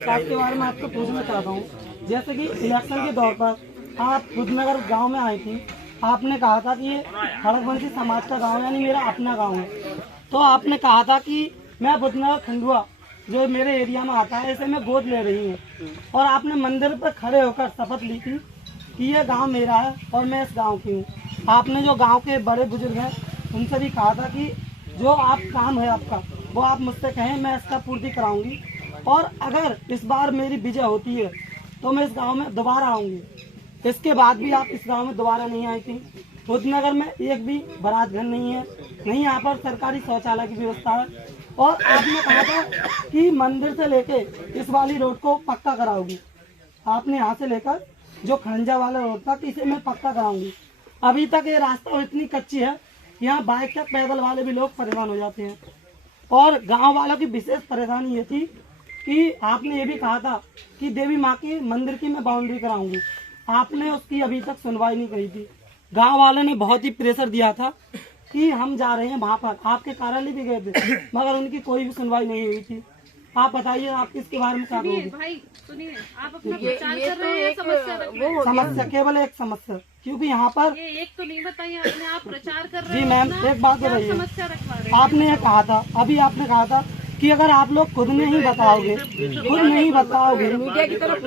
के बारे में आपको पूछना चाहता हूँ। जैसे कि इलेक्शन के दौर पर आप बुद्धनगर गांव में आई थी, आपने कहा था कि ये खड़गवंशी समाज का गांव यानी मेरा अपना गांव है। तो आपने कहा था कि मैं बुद्धनगर खंडुआ जो मेरे एरिया में आता है इसे मैं गोद ले रही हूँ, और आपने मंदिर पर खड़े होकर शपथ ली थी कि ये गांव मेरा है और मैं इस गांव की हूँ। आपने जो गांव के बड़े बुजुर्ग हैं उनसे भी कहा था कि जो आप काम है आपका वो आप मुझसे कहें, मैं इसका पूर्ति कराऊंगी, और अगर इस बार मेरी विजय होती है तो मैं इस गांव में दोबारा आऊंगी। इसके बाद भी आप इस गांव में दोबारा नहीं आई थी। बुद्धनगर में एक भी बारात घर नहीं है, नहीं यहाँ पर सरकारी शौचालय की व्यवस्था है, और आपने कहा था कि मंदिर से लेके इस वाली रोड को पक्का कराओगी। आपने यहाँ से लेकर जो खंजा वाला रोड था कि इसे मैं पक्का कराऊंगी। अभी तक ये रास्ता इतनी कच्ची है, यहाँ बाइक तक पैदल वाले भी लोग परेशान हो जाते हैं। और गांव वालों की विशेष परेशानी ये थी कि आपने ये भी कहा था कि देवी माँ के मंदिर की मैं बाउंड्री कराऊंगी। आपने उसकी अभी तक सुनवाई नहीं करी थी। गांव वालों ने बहुत ही प्रेशर दिया था कि हम जा रहे हैं वहाँ पर, आपके कार्यालय भी गए थे, मगर उनकी कोई भी सुनवाई नहीं हुई थी। आप बताइए, आप इसके बारे में क्या कहोगे? भाई सुनिए, आप अपना प्रचार कर रहे हैं, समस्या केवल एक समस्या, क्योंकि यहाँ पर ये एक तो नहीं बताइए आपने, आप प्रचार कर रहे जी हैं। मैम, एक बात बताइए, समस्या रखवा रहे हैं। आपने ये कहा था, अभी आपने कहा था कि अगर आप लोग खुद नहीं बताओगे, मीडिया की तरफ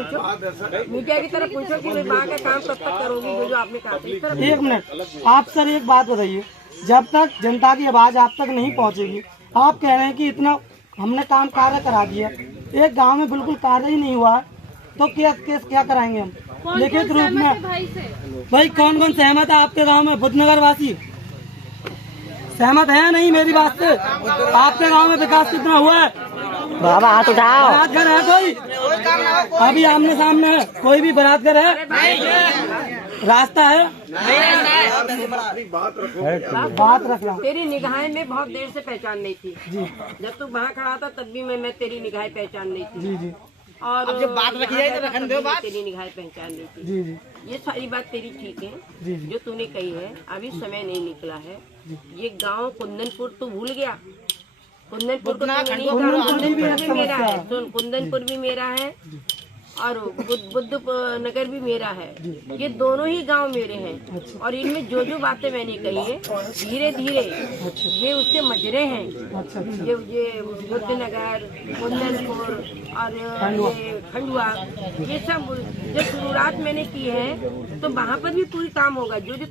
पूछो कि वहाँ का काम कब तक करोगी, जो आपने कहा था। एक मिनट, आप सर एक बात बताइए, जब तक जनता की आवाज आप तक नहीं पहुंचेगी, आप कह रहे हैं कि इतना हमने काम कार्य करा दिया, एक गांव में बिल्कुल कार्य ही नहीं हुआ, तो क्या कराएंगे हम लिखित रूप में? भाई कौन कौन सहमत है आपके गांव में? बुद्धनगर वासी सहमत है या नहीं मेरी बात से? आपके गांव में विकास कितना हुआ है? बाबा हाथ उठाओ। बारात घर है कोई? अभी आमने सामने है, कोई भी बारात घर है? रास्ता है? बात रखना। तेरी निगाहें में बहुत देर से पहचान नहीं थी जी। जब तू वहाँ खड़ा था तब भी मैं तेरी निगाहें पहचान नहीं थी जी जी। और जब बात रखी जाए तो रखने दो बात। तेरी निगाहें पहचान नहीं थी जी जी। ये सारी बात तेरी ठीक है जी जी। जो तूने कही है। अभी समय नहीं निकला है। ये गांव कुंदनपुर तू भूल गया? कुंदनपुर को कुंदनपुर भी मेरा है, सुन, कुंदनपुर भी मेरा है और बुद्ध नगर भी मेरा है। ये दोनों ही गांव मेरे हैं। और इनमें जो जो बातें मैंने कही है धीरे धीरे ये उसके मजरे हैं। ये बुद्ध नगर, कुंदनपुर और ये खंडुआ, ये सब जो शुरुआत मैंने की है, तो वहाँ पर भी पूरी काम होगा। जो जो